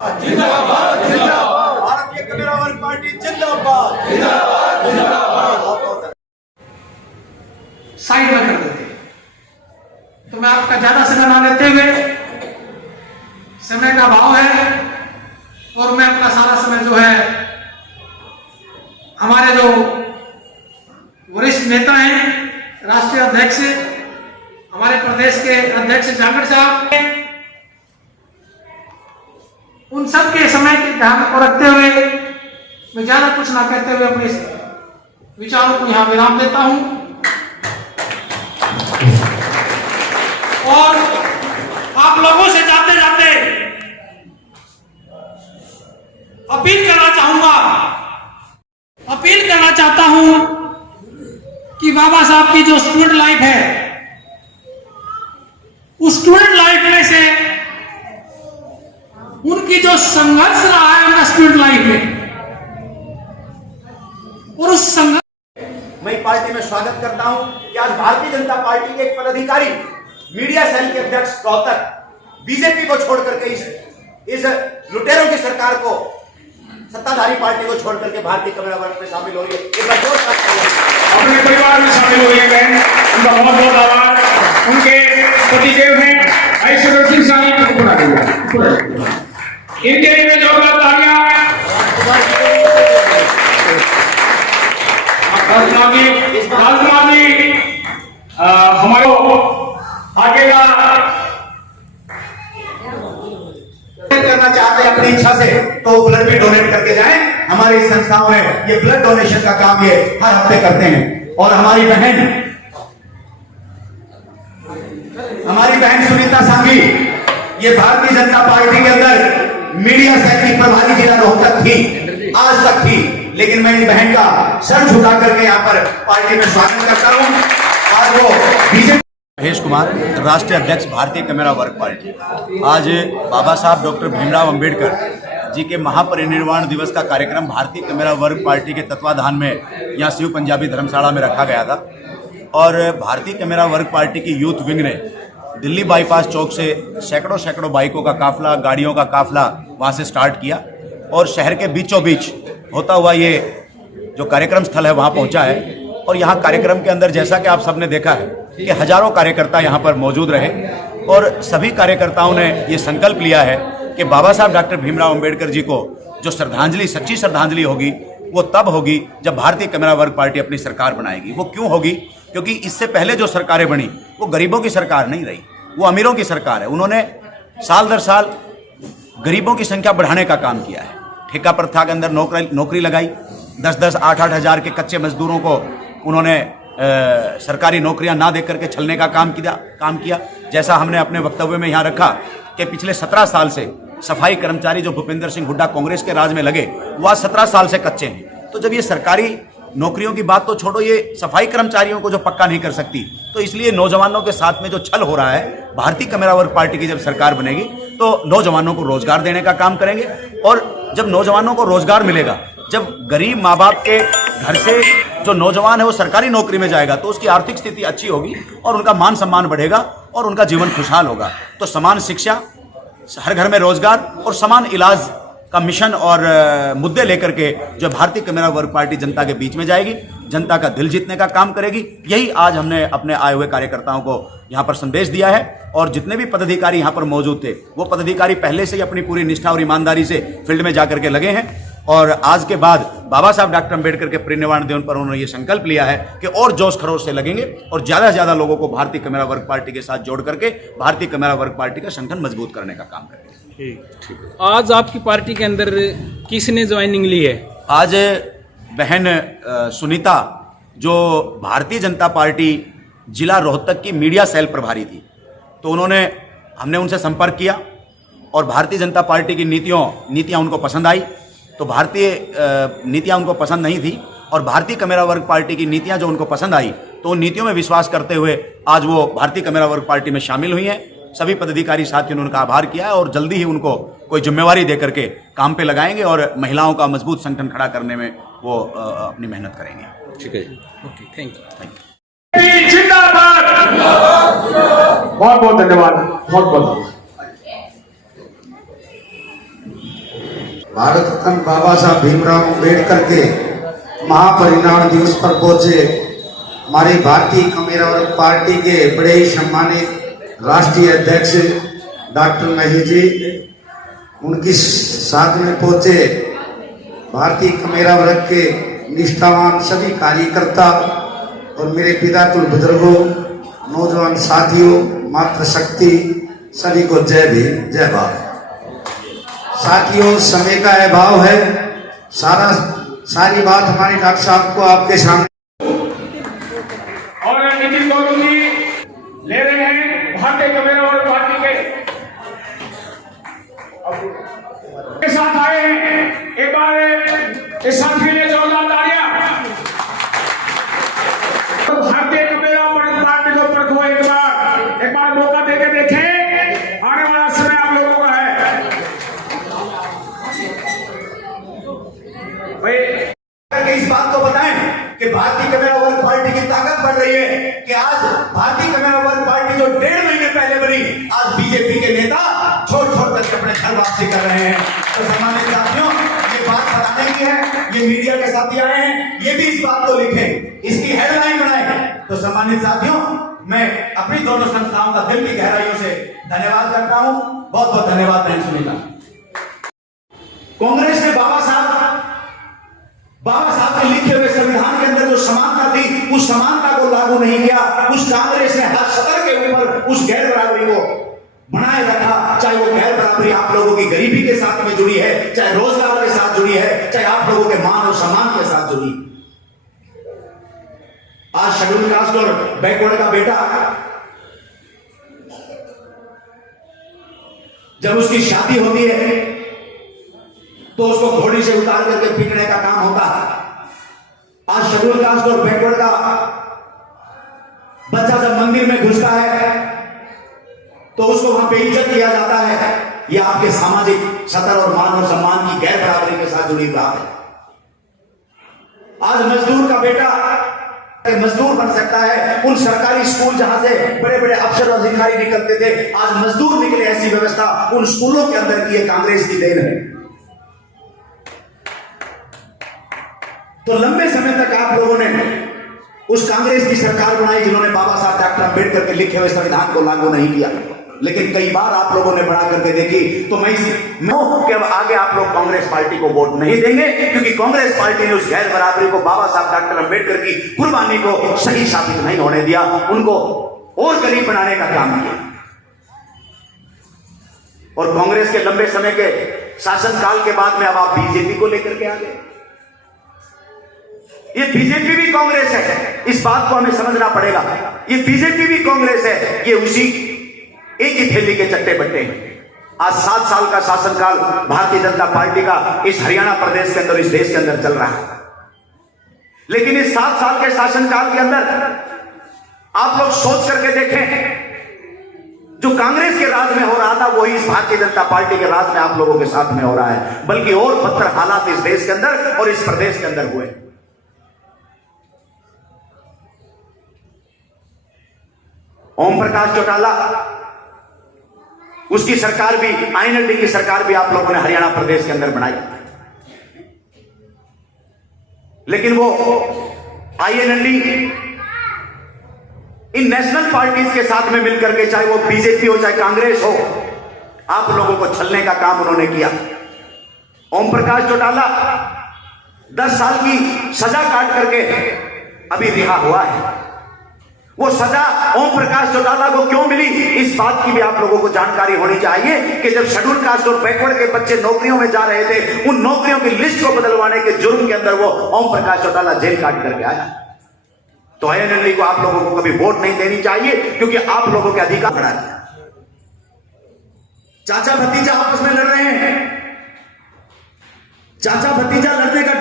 जिंदाबाद जिंदाबाद भारतीय कम्युनिस्ट वर्ग पार्टी जिंदाबाद जिंदाबाद जिंदाबाद। साइड में कर देते। तो मैं आपका ज्यादा समय ना लेते हुए, समय का अभाव है और मैं अपना सारा समय जो है हमारे जो वरिष्ठ नेता हैं, राष्ट्रीय अध्यक्ष हमारे प्रदेश के अध्यक्ष जागड़ साहब, उन सब के समय के ध्यान को रखते हुए मैं ज्यादा कुछ ना कहते हुए अपने विचारों को यहां विराम देता हूं और आप लोगों से जाते जाते अपील करना चाहता हूं कि बाबा साहब की जो स्टूडेंट लाइफ है, उस स्टूडेंट लाइफ में से उनकी जो संघर्ष रहा है उनका स्टूडेंट लाइफ में, और उस संघर्ष मैं पार्टी में स्वागत करता हूं कि आज भारतीय जनता पार्टी के एक पदाधिकारी मीडिया सेल के अध्यक्ष गौतम बीजेपी को छोड़ करके इस लुटेरों की सरकार को, सत्ताधारी पार्टी को छोड़ करके भारतीय कम्युनिस्ट वर्ग में शामिल हो रही है। अपने परिवार में शामिल हो रही है बहन, उनका बहुत बहुत आभार। उनके पतिदेव हैं ऐश्वर्य सिंह सानी को बुला दिया, इनके लिए जोरदार तालियां। राजकुमार जी हमारे आगे का करना चाहते हैं अपनी इच्छा से तो ब्लड भी डोनेट करके जाएं। हमारी संस्थाओं में ये ब्लड डोनेशन का काम ये हर हफ्ते करते हैं। और हमारी बहन सुनीता सांघी, ये भारतीय जनता पार्टी के अंदर मीडिया सेल की प्रभारी जिला रोहतक थी, आज तक थी, लेकिन मैं इस बहन का सर झुका करके यहाँ पर पार्टी में स्वागत करता हूँ। आज वो बीजेपी महेश कुमार, राष्ट्रीय अध्यक्ष भारतीय कम्युनिस्ट वर्ग पार्टी। आज बाबा साहब डॉक्टर भीमराव अंबेडकर जी के महापरिनिर्वाण दिवस का कार्यक्रम भारतीय कम्युनिस्ट वर्ग पार्टी के तत्वाधान में यहाँ शिव पंजाबी धर्मशाला में रखा गया था। और भारतीय कम्युनिस्ट वर्ग पार्टी की यूथ विंग ने दिल्ली बाईपास चौक से सैकड़ों बाइकों का काफिला, गाड़ियों का काफिला वहाँ से स्टार्ट किया और शहर के बीचों बीच होता हुआ ये जो कार्यक्रम स्थल है वहाँ पहुँचा है। और यहाँ कार्यक्रम के अंदर जैसा कि आप सबने देखा है कि हजारों कार्यकर्ता यहाँ पर मौजूद रहे और सभी कार्यकर्ताओं ने ये संकल्प लिया है कि बाबा साहब डॉक्टर भीमराव अंबेडकर जी को जो श्रद्धांजलि, सच्ची श्रद्धांजलि होगी वो तब होगी जब भारतीय कम्युनिस्ट वर्ग पार्टी अपनी सरकार बनाएगी। वो क्यों होगी? क्योंकि इससे पहले जो सरकारें बनी वो गरीबों की सरकार नहीं रही, वो अमीरों की सरकार है। उन्होंने साल दर साल गरीबों की संख्या बढ़ाने का काम किया है। ठेका प्रथा के अंदर नौकरी लगाई, 10-10, 8-8 हज़ार के कच्चे मजदूरों को उन्होंने सरकारी नौकरियां ना देकर के छलने का काम किया। जैसा हमने अपने वक्तव्य में यहाँ रखा कि पिछले 17 साल से सफाई कर्मचारी जो भूपेंद्र सिंह हुड्डा कांग्रेस के राज में लगे वो आज 17 साल से कच्चे हैं। तो जब ये सरकारी नौकरियों की बात तो छोड़ो, ये सफाई कर्मचारियों को जो पक्का नहीं कर सकती, तो इसलिए नौजवानों के साथ में जो छल हो रहा है, भारतीय कम्युनिस्ट वर्ग पार्टी की जब सरकार बनेगी तो नौजवानों को रोजगार देने का काम करेंगे। और जब नौजवानों को रोजगार मिलेगा, जब गरीब माँ बाप के घर से जो नौजवान है वो सरकारी नौकरी में जाएगा तो उसकी आर्थिक स्थिति अच्छी होगी और उनका मान सम्मान बढ़ेगा और उनका जीवन खुशहाल होगा। तो समान शिक्षा, हर घर में रोजगार और समान इलाज का मिशन और मुद्दे लेकर के जो भारतीय कम्युनिस्ट वर्ग पार्टी जनता के बीच में जाएगी, जनता का दिल जीतने का काम करेगी। यही आज हमने अपने आए हुए कार्यकर्ताओं को यहाँ पर संदेश दिया है। और जितने भी पदाधिकारी यहाँ पर मौजूद थे वो पदाधिकारी पहले से ही अपनी पूरी निष्ठा और ईमानदारी से फील्ड में जाकर के लगे हैं। और आज के बाद बाबा साहब डॉक्टर अंबेडकर के परिनिर्वाण दिवस पर उन्होंने ये संकल्प लिया है कि और जोश खरोश से लगेंगे और ज्यादा से ज्यादा लोगों को भारतीय कम्युनिस्ट वर्ग पार्टी के साथ जोड़ करके भारतीय कम्युनिस्ट वर्ग पार्टी का संगठन मजबूत करने का काम करेंगे। ठीक। आज आपकी पार्टी के अंदर किसने ज्वाइनिंग ली है? आज बहन सुनीता, जो भारतीय जनता पार्टी जिला रोहतक की मीडिया सेल प्रभारी थी, तो हमने उनसे संपर्क किया और भारतीय जनता पार्टी की नीतियां उनको पसंद आई। तो भारतीय नीतियां उनको पसंद नहीं थी और भारतीय कम्युनिस्ट वर्ग पार्टी की नीतियां जो उनको पसंद आई तो उन नीतियों में विश्वास करते हुए आज वो भारतीय कम्युनिस्ट वर्ग पार्टी में शामिल हुई हैं। सभी पदाधिकारी साथियों ने उनका आभार किया है और जल्दी ही उनको कोई जिम्मेवारी देकर के काम पे लगाएंगे और महिलाओं का मजबूत संगठन खड़ा करने में वो अपनी मेहनत करेंगे। ठीक है, ओके, थैंक यू। जिंदाबाद, बहुत बहुत धन्यवाद, बहुत बहुत। भारत रत्न बाबा साहब भीमराव अम्बेडकर के महापरिनिर्वाण दिवस पर पहुंचे हमारी भारतीय कमेरा वर्ग पार्टी के बड़े ही सम्मानित राष्ट्रीय अध्यक्ष डॉक्टर महेश जी, उनकी साथ में पहुंचे भारतीय कमेरा वर्ग के निष्ठावान सभी कार्यकर्ता और मेरे पिता तुल बुजुर्गों, नौजवान साथियों, मातृशक्ति, सभी को जय भीम, जय भारत। साथियों, समय का अभाव है, सारी बात हमारे डॉक्टर साहब को आपके सामने और नितिन गौतम जी ले रहे हैं भारतीय कमेरा वर्ग पार्टी के साथ आए हैं। एक बार इस साथ के लिए जोरदार तालियां। तो भारतीय कमेरा वर्ग पार्टी को परखो, एक बार मौका देके देखें, आने वाला समय आप लोगों का है। इस बात को बताएं कि भारतीय कमेरा वर्ग पार्टी की ताकत बढ़ रही है कि आज भारतीय कमेरा वर्ग पार्टी जो 1.5 महीने पहले बनी, आज बीजेपी के नेता छोड़ करके अपने घर वापसी कर रहे हैं। तो सम्मानित साथियों, ये बात बताने की है, ये मीडिया के साथी आए हैं, ये भी इस बात को लिखें, इसकी हेडलाइन बनाएं। तो सम्मानित साथियों, मैं अपनी दोनों संस्थाओं का दिल की गहराइयों से धन्यवाद करता हूं। बहुत बहुत धन्यवाद बहन सुनीता। कांग्रेस ने बाबा साहब के लिखे हुए संविधान के अंदर जो समानता थी, उस समानता को लागू नहीं किया। उस कांग्रेस ने हर सतर के ऊपर उस गैर बराबरी को बनाए रखा। चाहे वो गैर बराबरी आप लोगों की गरीबी के साथ में जुड़ी है, चाहे रोजगार के साथ जुड़ी है, चाहे आप लोगों के मान और सम्मान के साथ जुड़ी। आज शेड्यूल कास्ट और बैकवर्ड का बेटा जब उसकी शादी होती है तो उसको घोड़ी से उतार करके पीटने का काम होता है। आज शेड्यूल कास्ट और बैकवर्ड का बच्चा जब मंदिर में घुसता है तो उसको वहां पे इज्जत किया जाता है। यह आपके सामाजिक सतर और मान और सम्मान की गैर बराबरी के साथ जुड़ी बात है। आज मजदूर का बेटा मजदूर बन सकता है। उन सरकारी स्कूल जहां से बड़े बड़े अफसर और अधिकारी निकलते थे, आज मजदूर निकले, ऐसी व्यवस्था उन स्कूलों के अंदर की कांग्रेस की देन है। तो लंबे समय तक आप लोगों ने उस कांग्रेस की सरकार बनाई जिन्होंने बाबा साहब डॉक्टर अंबेडकर के लिखे हुए संविधान को लागू नहीं किया। लेकिन कई बार आप लोगों ने बना करके देखी। तो मैं कि अब आगे आप लोग कांग्रेस पार्टी को वोट नहीं देंगे, क्योंकि कांग्रेस पार्टी ने उस गैर बराबरी को, बाबा साहब डॉक्टर अंबेडकर की कुर्बानी को सही साबित नहीं होने दिया, उनको और गरीब बनाने का काम किया। और कांग्रेस के लंबे समय के शासनकाल के बाद में अब आप बीजेपी को लेकर के आ गए। ये बीजेपी भी कांग्रेस है, इस बात को हमें समझना पड़ेगा। ये बीजेपी भी कांग्रेस है, ये उसी एक ही थैली के चट्टे बट्टे हैं। आज 7 साल का शासनकाल भारतीय जनता पार्टी का इस हरियाणा प्रदेश के अंदर, इस देश के अंदर चल रहा है। लेकिन इस 7 साल के शासनकाल के अंदर आप लोग सोच करके देखें, जो कांग्रेस के राज में हो रहा था वही इस भारतीय जनता पार्टी के राज में आप लोगों के साथ में हो रहा है। बल्कि और बदतर हालात इस देश के अंदर और इस प्रदेश के अंदर हुए। ओम प्रकाश चौटाला, उसकी सरकार भी, आईएनएलडी की सरकार भी आप लोगों ने हरियाणा प्रदेश के अंदर बनाई। लेकिन वो आईएनएलडी इन नेशनल पार्टीज के साथ में मिलकर के, चाहे वो बीजेपी हो चाहे कांग्रेस हो, आप लोगों को छलने का काम उन्होंने किया। ओम प्रकाश चौटाला 10 साल की सजा काट करके अभी रिहा हुआ है। वो सजा ओम प्रकाश चौटाला को क्यों मिली, इस बात की भी आप लोगों को जानकारी होनी चाहिए कि जब शेड्यूल कास्ट और बैकवर्ड के बच्चे नौकरियों में जा रहे थे, उन नौकरियों की लिस्ट को बदलवाने के जुर्म के अंदर वो ओम प्रकाश चौटाला जेल काट करके आया। तो आईएनएलडी को आप लोगों को कभी वोट नहीं देनी चाहिए, क्योंकि आप लोगों के अधिकार बढ़ा दिया। चाचा भतीजा आपस में लड़ रहे हैं, चाचा भतीजा लड़ने का